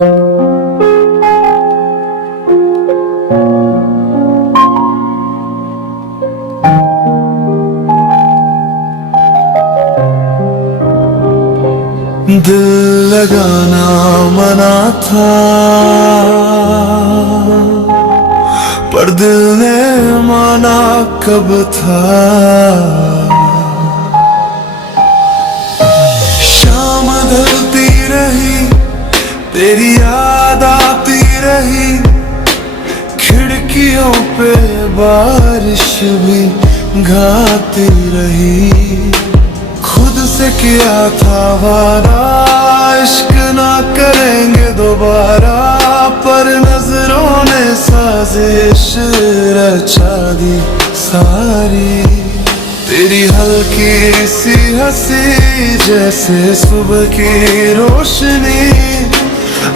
दिल लगाना मना था, पर दिल ने माना कब था। शाम ढलती रही, तेरी याद आती रही, खिड़कियों पे बारिश भी गाती रही। खुद से किया था वादा, इश्क ना करेंगे दोबारा, पर नजरों ने साजिश रचा दी सारी। तेरी हल्की सी हंसी जैसे सुबह की रोशनी,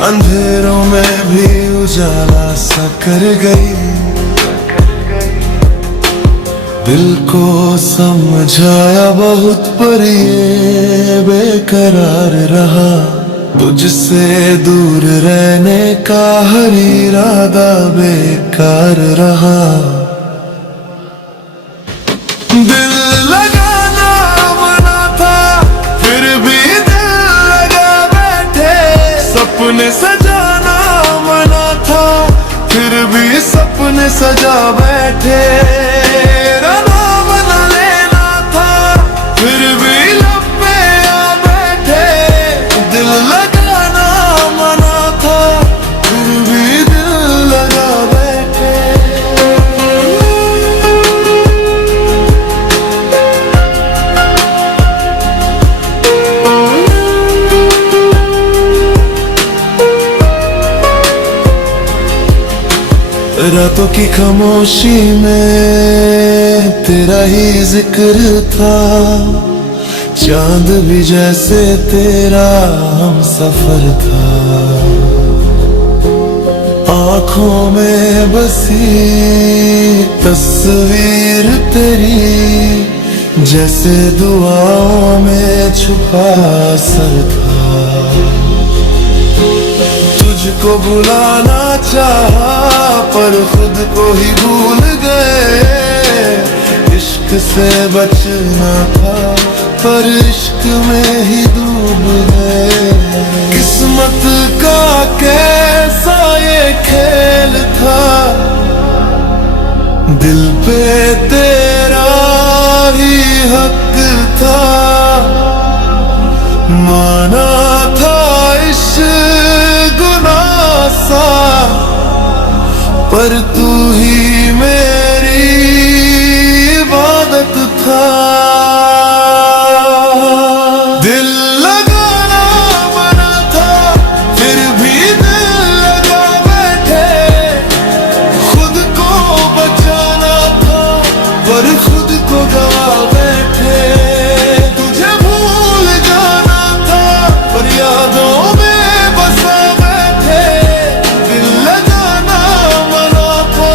अंधेरों में भी उजाला सा कर गई। दिल को समझाया बहुत पर ये बेकरार रहा, तुझसे दूर रहने का हर इरादा बेकार रहा। दिल लगाना मना था, फिर भी दिल लगा बैठे। सपने सजाना मना था, फिर भी सपने सजा बैठे। रातों की खामोशी में तेरा ही जिक्र था, चांद भी जैसे तेरा हम सफर था। आंखों में बसी तस्वीर तेरी, जैसे दुआओं में छुपा सर था। तुझको बुलाना चाहा, पर खुद को ही भूल गए। इश्क से बचना था, पर इश्क में ही डूब गए। किस्मत का कैसा ये खेल था, दिल पे तेरा ही हक था। माना था इश्क गुनाह सा, पर तू ही मेरी इबादत था। दिल लगाना मना था, फिर भी दिल लगा बैठे। खुद को बचाना था, पर खुद को गवा बैठे। तुझे भूल जाना था, पर यादों में बसा बैठे। दिल लगाना मना था,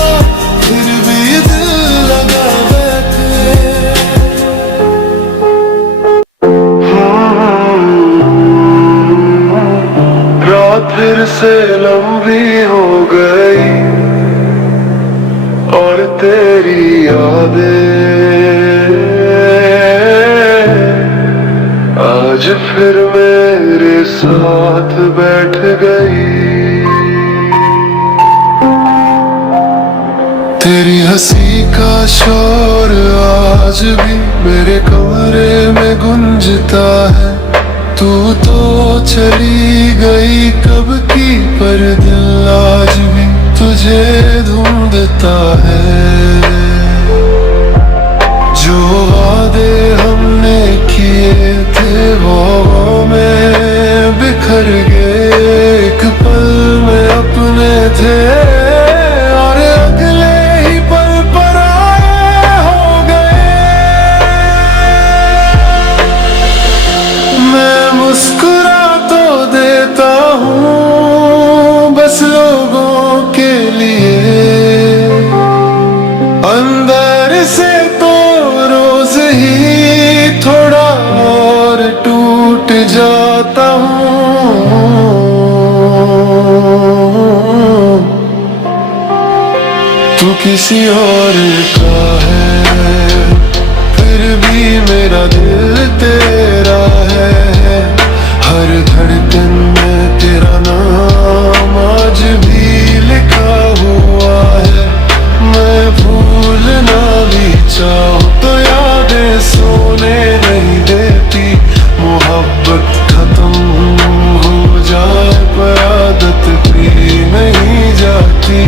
फिर भी दिल लगा बैठे। रात फिर से लंबी हो गई, और तेरी यादें आज फिर मेरे साथ बैठ गई। तेरी हंसी का शोर आज भी मेरे कमरे में गूंजता है। तू तो चली गई कब की, पर दिल आज भी तुझे ढूंढता है। जो वादे हमने किए थे वो में बिखर गए। एक पल में अपने थे, और अगले ही पल पराए हो गए। मैं मुस्कुरा तो देता हूँ बस लोगों के लिए, अंदर से तो रोज ही थोड़ा और टूट जाता हूँ। किसी और का है, फिर भी मेरा दिल तेरा है। हर धड़कन में तेरा नाम आज भी लिखा हुआ है। मैं भूलना भी चाहूं तो यादें सोने नहीं देती। मोहब्बत खत्म हो जाए पर आदत भी नहीं जाती।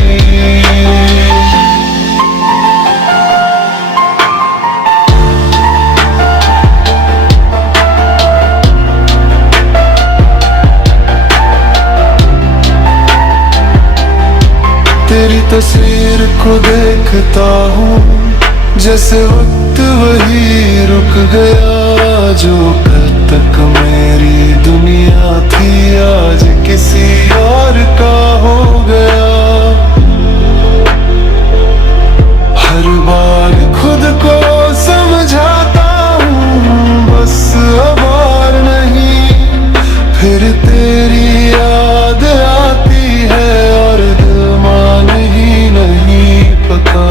तेरी तस्वीर को देखता हूँ जैसे वक्त वही रुक गया। जो कल तक मेरी दुनिया थी आज किसी और का हो गया। हर बार खुद को समझाता हूँ बस अब और नहीं। फिर तेरी याद आती है और दिल मान ही नहीं पता।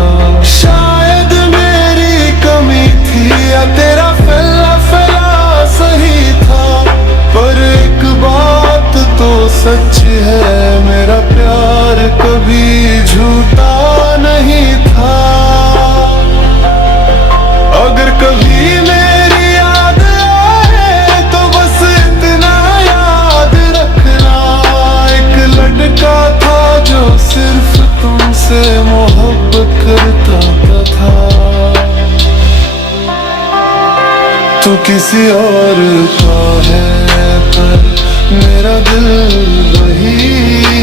शायद मेरी कमी थी या तेरा फैला फैला सही था। पर एक बात तो सच है, मेरा प्यार कभी झूठा नहीं था। अगर कभी मेरी याद आए तो बस इतना याद रखना। एक लड़का था जो सिर्फ तुमसे मोहब्बत करता था। तू किसी और का है पर मेरा दिल वही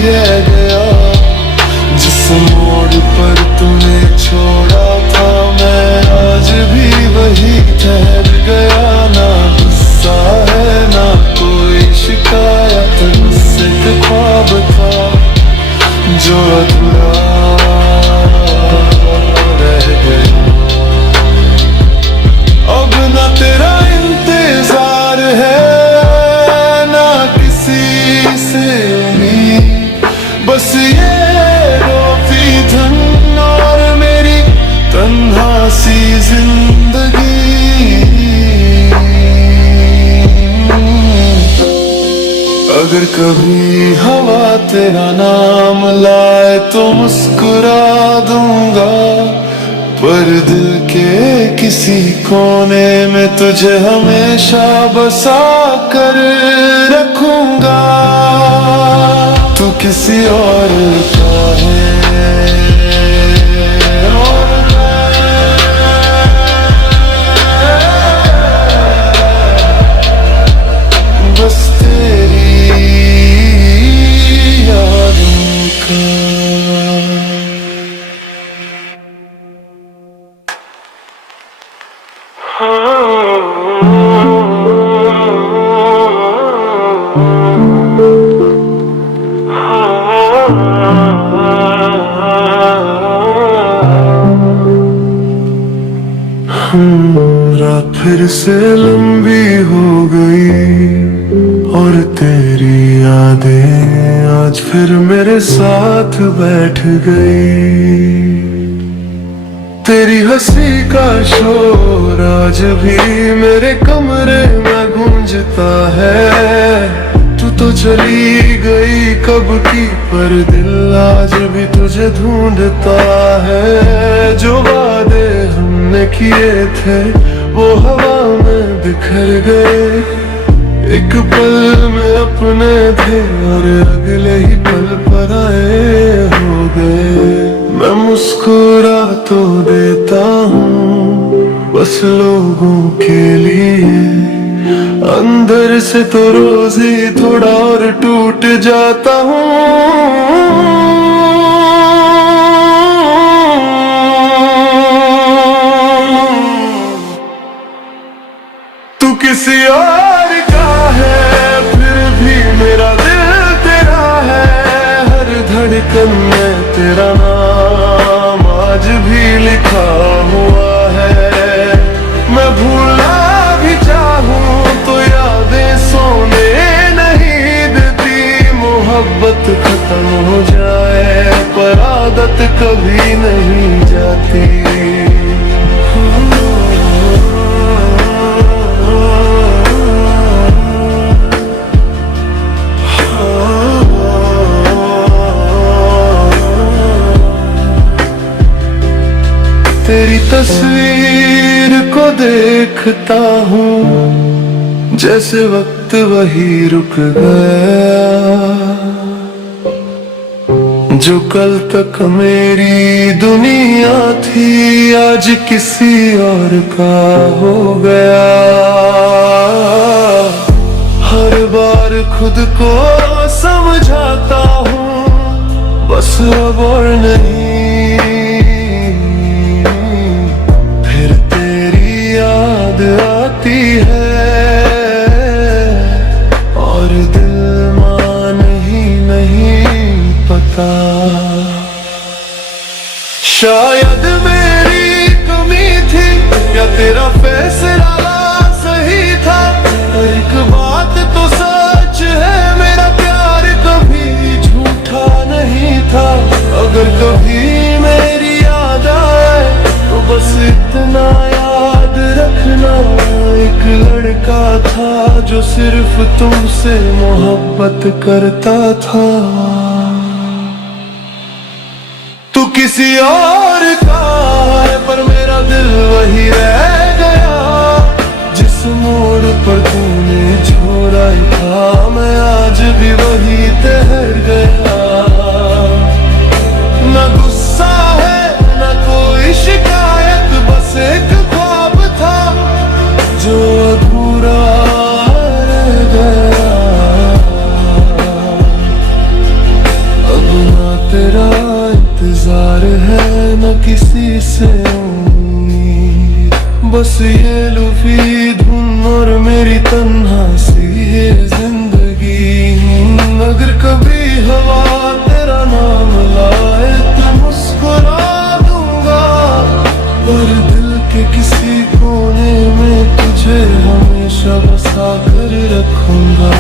रह गया। जिस मोड़ पर तूने छोड़ा था मैं आज भी वही ठहर गया। ना गुस्सा है ना कोई शिकायत, बस एक ख्वाब था जो अधूरा रह गया। अब ना तेरा इंतजार है ना किसी से उम्मीद। बस ये रोती धन और मेरी तन्हा सी जिंदगी। अगर कभी हवा तेरा नाम लाए तो मुस्कुरा दूंगा। पर दिल के किसी कोने में तुझे हमेशा बसा कर रखूंगा। तू किसी और का है और मैं बस तेरी यादों का। रात फिर से लंबी हो गई और तेरी यादें आज फिर मेरे साथ बैठ गई। तेरी हंसी का शोर आज भी मेरे कमरे में गूंजता है। तू तो चली गई कब की पर दिल आज भी तुझे ढूंढता है। जो वादे हमने किए थे वो हवा में बिखर गए। एक पल में अपने थे और अगले ही पल पराए हो गए। मैं मुस्कुरा तो देता हूँ बस लोगों के लिए। अंदर से तो रोज ही थोड़ा और टूट जाता हूँ। तू किसी और का है फिर भी मेरा दिल तेरा है। हर धड़कन में तेरा नाम आज भी लिखा हुआ है। मैं भूलना भी चाहूं तो यादें सोने नहीं देती। मोहब्बत खत्म हो जाए पर आदत कभी नहीं जाती। तेरी तस्वीर को देखता हूँ जैसे वक्त वही रुक गया। जो कल तक मेरी दुनिया थी आज किसी और का हो गया। हर बार खुद को समझाता हूँ बस अब और नहीं। आती है और दिल मान ही नहीं पता। शायद मेरी कमी थी या तेरा फैसला सही था। एक बात तो सच है मेरा प्यार कभी झूठा नहीं था। अगर कभी मेरी याद आए तो बस इतना याद रखना, एक लड़का था जो सिर्फ तुमसे मोहब्बत करता था। तू किसी और का है पर मेरा दिल वही रह गया। जिस मोड़ पर तूने छोड़ा था मैं आज भी वही ठहर गया। न गुस्सा है न कोई शिकायत, बस एक ख्वाब था जो अधूरा रह गया। अब ना तेरा इंतजार है न किसी से उम्मीद, बस ये लुफी धुन और मेरी तन्हा सी है जिंदगी। अगर कभी हवा तेरा नाम लाए तो मुस्कुरा दूंगा, पर दिल के किसी कोने में तुझे हमेशा बसा कर रखूंगा।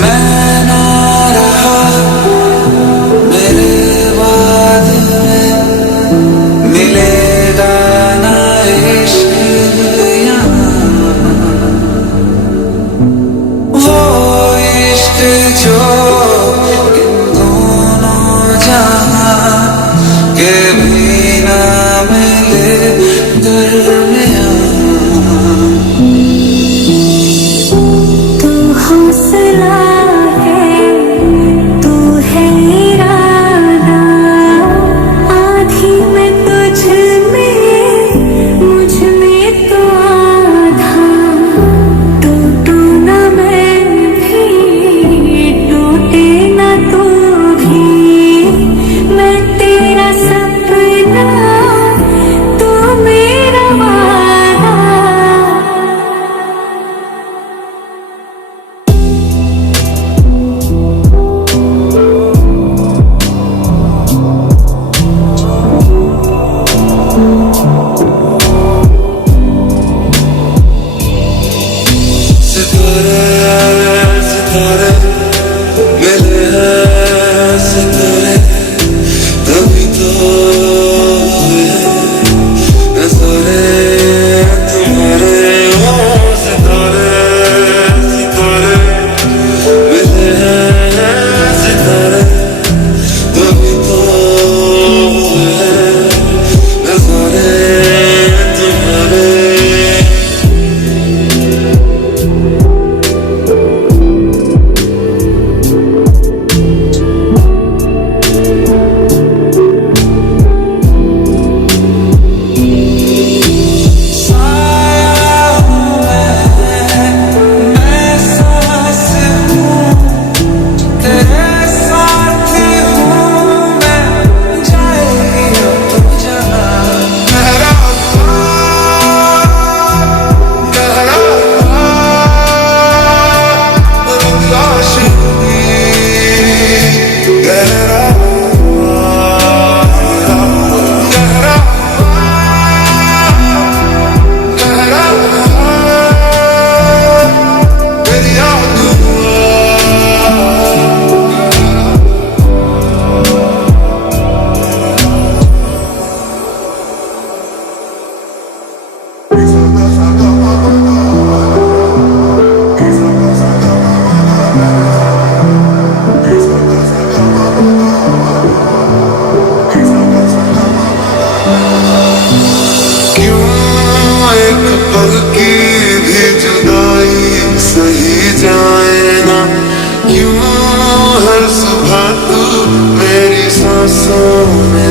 मैं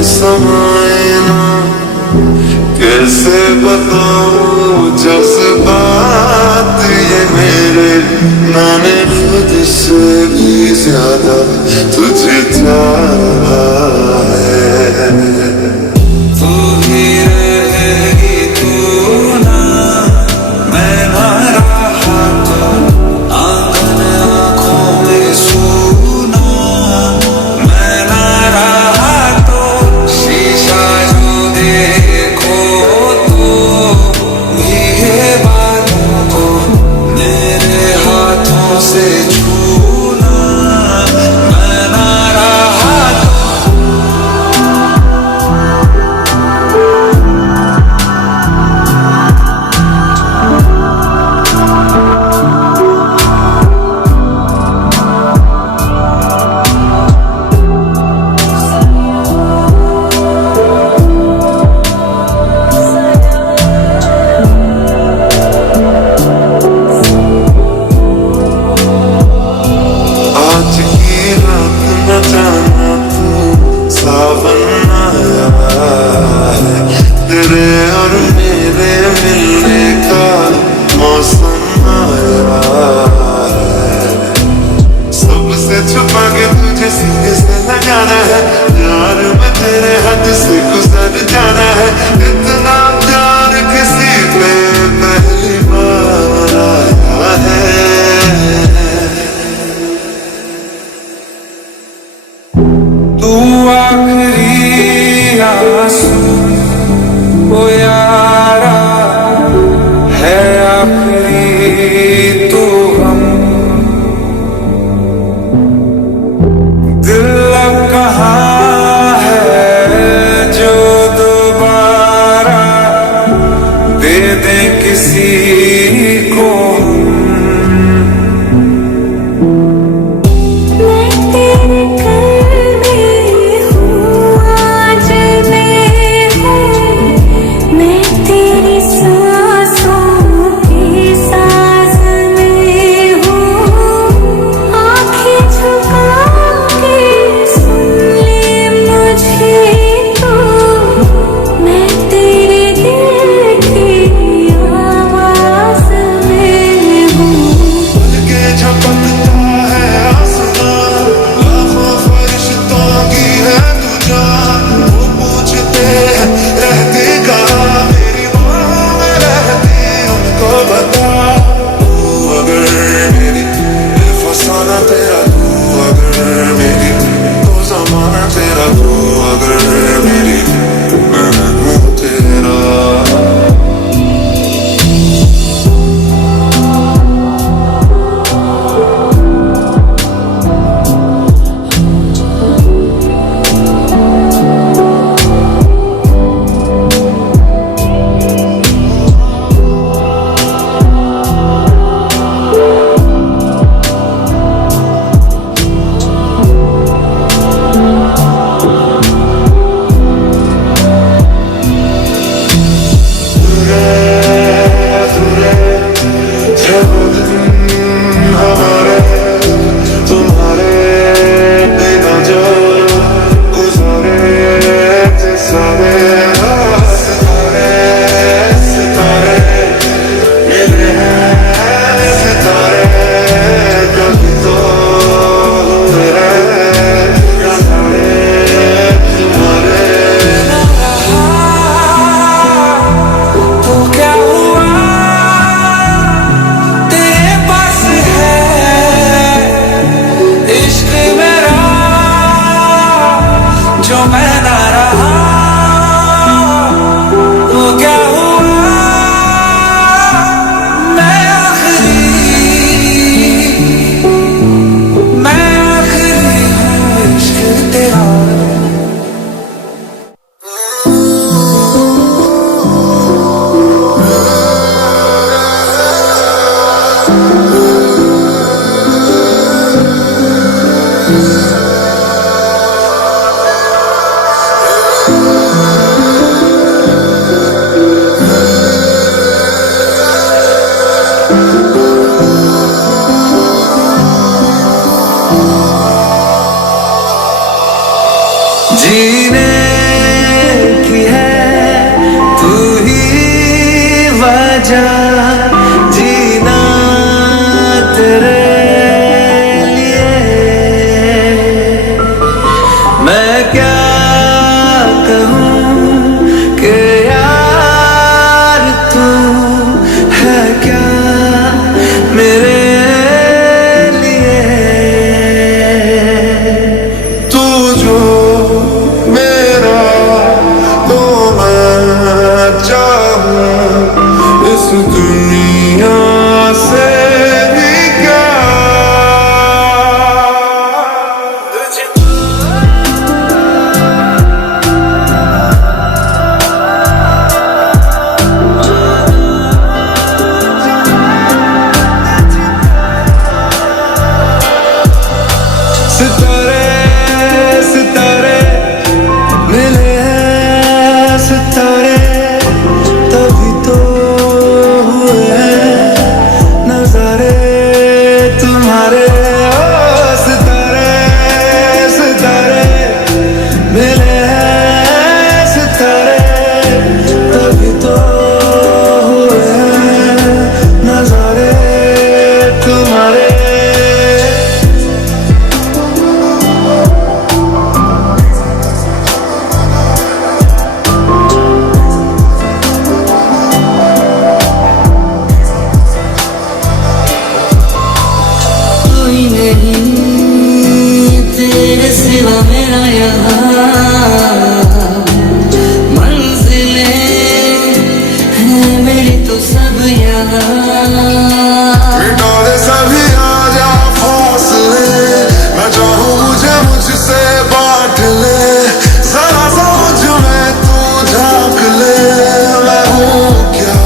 समाए ना, कैसे बताऊं जज्बात ये मेरे, मैंने खुद से भी ज्यादा तुझे चाहा है। तू ही रहेगी तू ना, मैं ना रहा तो आंगन आँखों में सूना, मैं ना रहा तो शीशा जो देखो तो भीगे बालों को मेरे हाथों से छूना, मैं ना रहा तो। आज की रात न जाना तू सावन आया है, तेरे और मेरे मिलने का मौसम आया है। सबसे छुपा के तुझे सीने से लगाना है, प्यार में तेरे हद से गुजर जाना है। इतना प्यार किसी पे पहली बार आया है। तू आखिरी आंसू ओ यारा है, आखिरी तू गम। दिल अब कहाँ है जो दोबारा दे दे किसी को। मैं तेरे करीब हूँ, आज मैं हूँ, मैं तेरी सांसों की सांस में हूँ। आँखें झुका के सुन ले मुझे तू, मैं तेरे दिल की आवाज़ में हूँ। के झपकता है आसमां, लाखों फरिश्तों की है तू जान। वो पूछते हैं रहती कहाँ, मेरी बाहों में रहती उनको बता। तू अगर मेरी फसाना तेरा, तू अगर मेरी तो जमाना तेरा, तू अगर मेरी मैं हूँ तेरा। जीने जा जीना तेरे लिए। मैं क्या कहूँ कि यार तू है क्या मेरे लिए। तू जो मेरा तो मैं चाहूँ इस दुनिया से भी क्या। सितारे सितारे मिले हैं सितारे तभी तो हुए हैं नजारे तुम्हारे। ओ सितारे सितारे मिले हैं सितारे तभी तो हुए हैं नजारे तुम्हारे। कोई नहीं तेरे सिवा मेरा यहाँ, मंजिलें हैं मेरी तो सब यहाँ। मिटा दे सभी आजा फासले, मैं चाहूँ मुझे मुझसे बांट ले। जरा समझ में तू झांक ले, मैं हूँ क्या।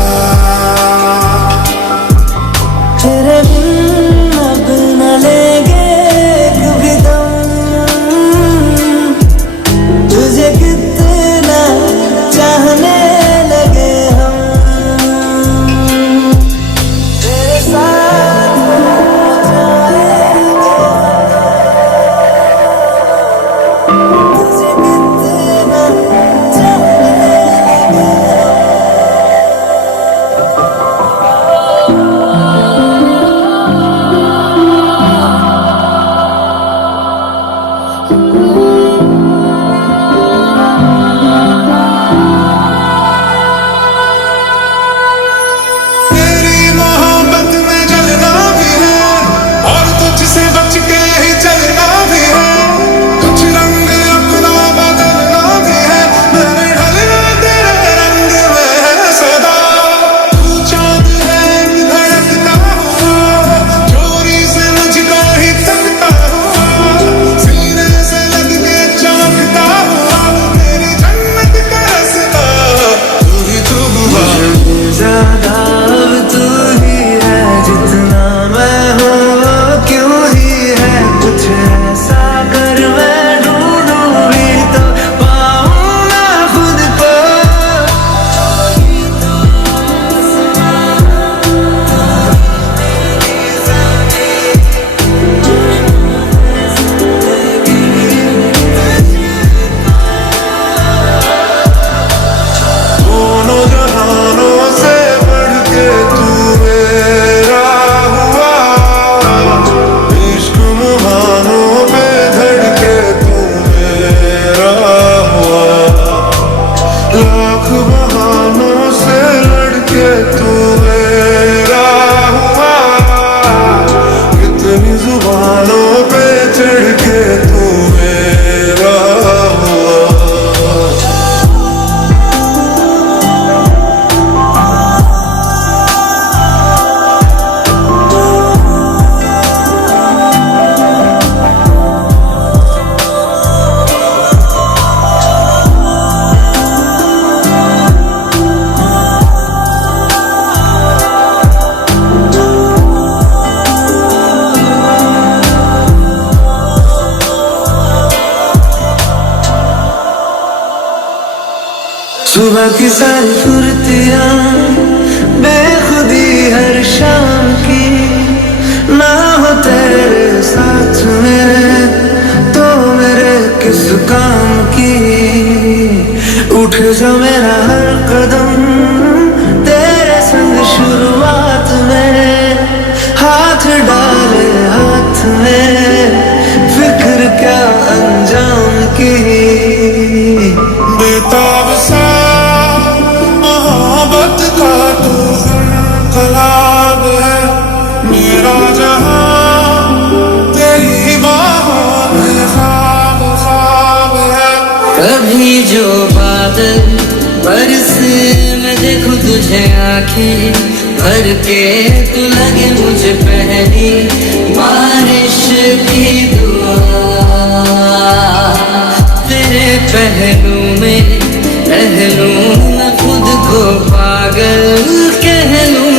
तेरे बिन अब न लेंगे कभी दम, तुझे कितना चाहने लगे हम। तेरे साथ हो जाएंगे, तुझे कितना चाहने लगे हम। तेरी मोहब्बत में जलना भी है और तुझसे बच के ही चलना भी है। कुछ रंग अपना बदलना भी है, मैंने ढलना तेरे रंग में है सदा। तू चांद है धड़कता हुआ, चोरी से मुझको ही तकता हुआ, सीने से लग के चमकता हुआ, मेरी जन्नत का रास्ता तू ही तू हुआ। ज्यादा अब तू ही है जितना मैं हूँ क्यों ही है। कुछ ऐसा कर मैं ढूंढूं भी तो पाऊंगा खुद को। दोनों जहानों से बढ़ के तू मेरा हुआ, इश्क मुहानों पे धड़के तू मेरा हुआ। लाख बहानों से लड़के तू मेरा हुआ, कितनी जुबानों पे चढ़ के तू मेरा हुआ। सुबह की सारी फुर्तियाँ बेखुदी हर शाम की, ना हो तेरे साथ में तो मेरे किस काम की। उठ जा मेरा हर कदम तेरे संग कभी जो बादल बरसे मैं देखूं तुझे आंखें भर के, तू लगे मुझे पहली बारिश की दुआ। तेरे पहलू में रह लूं मैं खुद को पागल कह लूं,